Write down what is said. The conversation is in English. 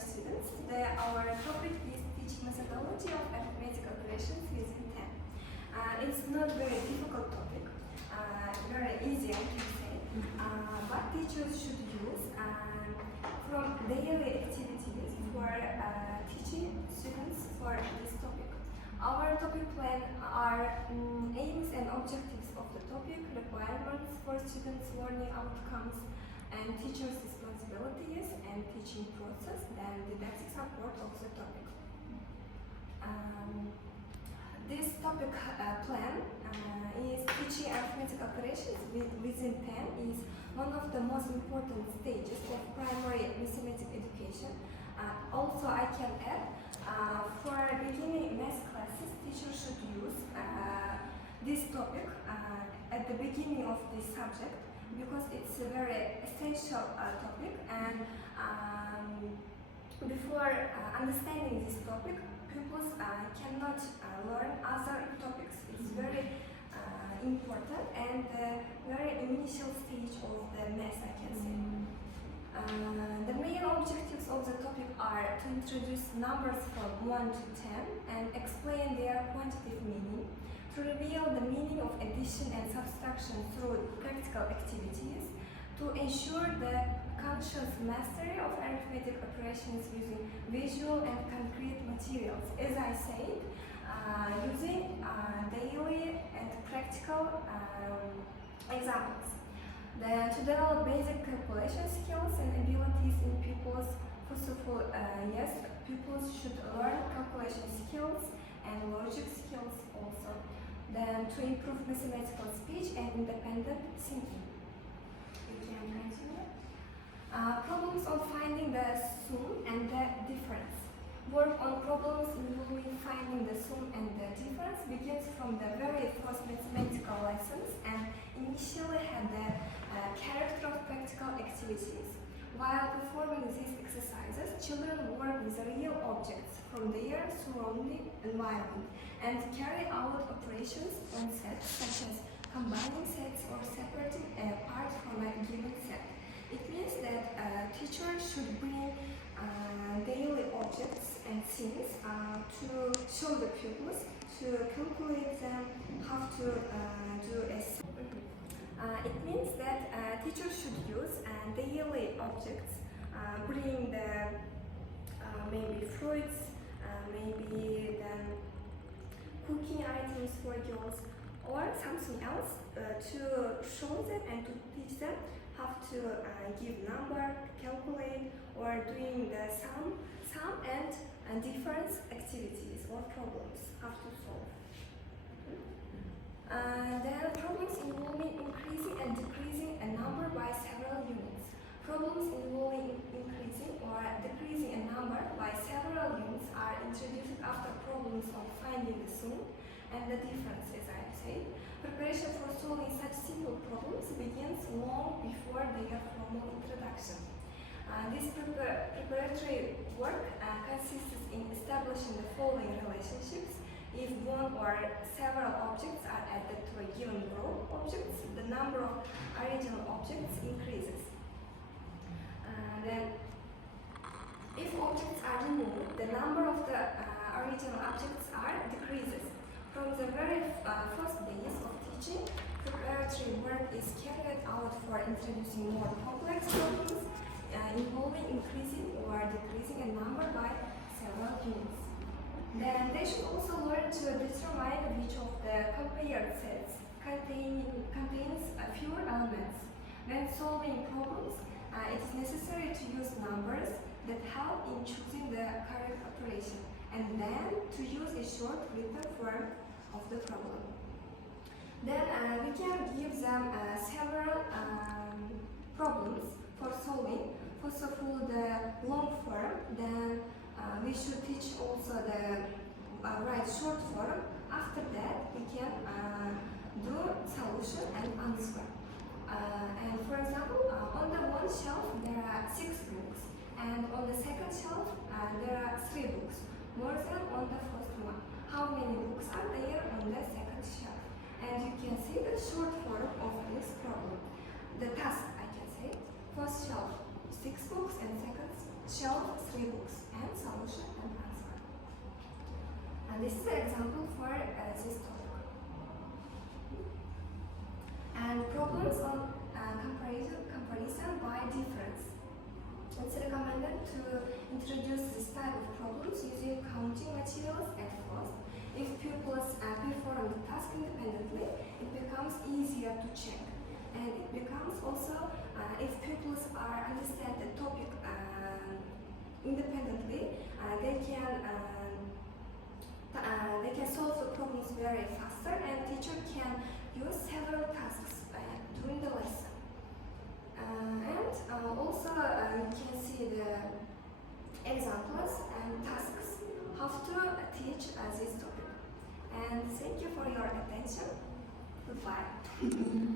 students. Today our topic is teaching methodology of arithmetic operations using 10. It's not very difficult topic, very easy I can say, but teachers should use from daily activities for teaching students for this topic. Our topic plan are aims and objectives of the topic, requirements for students' learning outcomes, and teachers' responsibilities and teaching process, then didactic support of the topic. This topic plan is teaching arithmetic operations within 10 is one of the most important stages of primary mathematics education. Also, I can add, for beginning math classes, teachers should use this topic at the beginning of this subject, because it's a very essential topic, and before understanding this topic, pupils cannot learn other topics. It's very important and very initial stage of the math, I can say. The main objectives of the topic are to introduce numbers from 1 to 10 and explain their quantitative meaning, to reveal the meaning of addition and subtraction through practical activities, to ensure the conscious mastery of arithmetic operations using visual and concrete materials, as I said, using daily and practical examples. To develop basic calculation skills and abilities in pupils. First of all, yes, pupils should learn calculation skills and logic skills also. Then to improve mathematical speech and independent thinking. You can continue. Problems on finding the sum and the difference. Work on problems involving finding the sum and the difference begins from the very first mathematical lessons and initially had the character of practical activities. While performing these exercises, children work with real objects from their surrounding environment and carry out operations on sets, such as combining sets or separating a part from a given set. It means that teachers should bring daily objects and things to show the pupils, to calculate them, how to do a it means that teachers should use daily objects, bring the maybe fruits, maybe then cooking items for girls, or something else to show them and to teach them how to give number, calculate, or doing the sum and difference activities or problems, how to solve. There are problems involving increasing and decreasing a number by several units. Problems involving increasing or decreasing a number by several units are introduced after problems on finding the sum and the difference, as I said. Preparation for solving such simple problems begins long before their formal introduction. This preparatory work consists in establishing the following relationships. If one or several objects are added to a given group of objects, the number of original objects increases. Then, if objects are removed, the number of the original objects decreases. From the very first days of teaching, preparatory work is carried out for introducing more complex problems involving increasing or decreasing a number by several units. Then they should also learn to determine which of the compared sets contains fewer elements. When solving problems, it is necessary to use numbers that help in choosing the correct operation, and then to use a short written form of the problem. Then we can give them several problems for solving. First of all, the long form, then we should teach also the right short form. After that, we can do solution and answer. And for example, on the one shelf there are 6 books, and on the second shelf there are 3 books, more than on the first one. How many books are there on the second shelf? And you can see the short form of this problem. The task, I can say, first shelf 6 books and second shelf 3 books and solution and answer. And this is an example for this topic. And problems on comparison by difference. It's recommended to introduce this type of problems using counting materials at first. If pupils perform the task independently, it becomes easier to check. And it becomes also, if pupils understand the topic independently, they can solve the problems very faster, and teacher can use several tasks during the lesson. Also you can see the examples and tasks how to teach this topic. And thank you for your attention. Goodbye.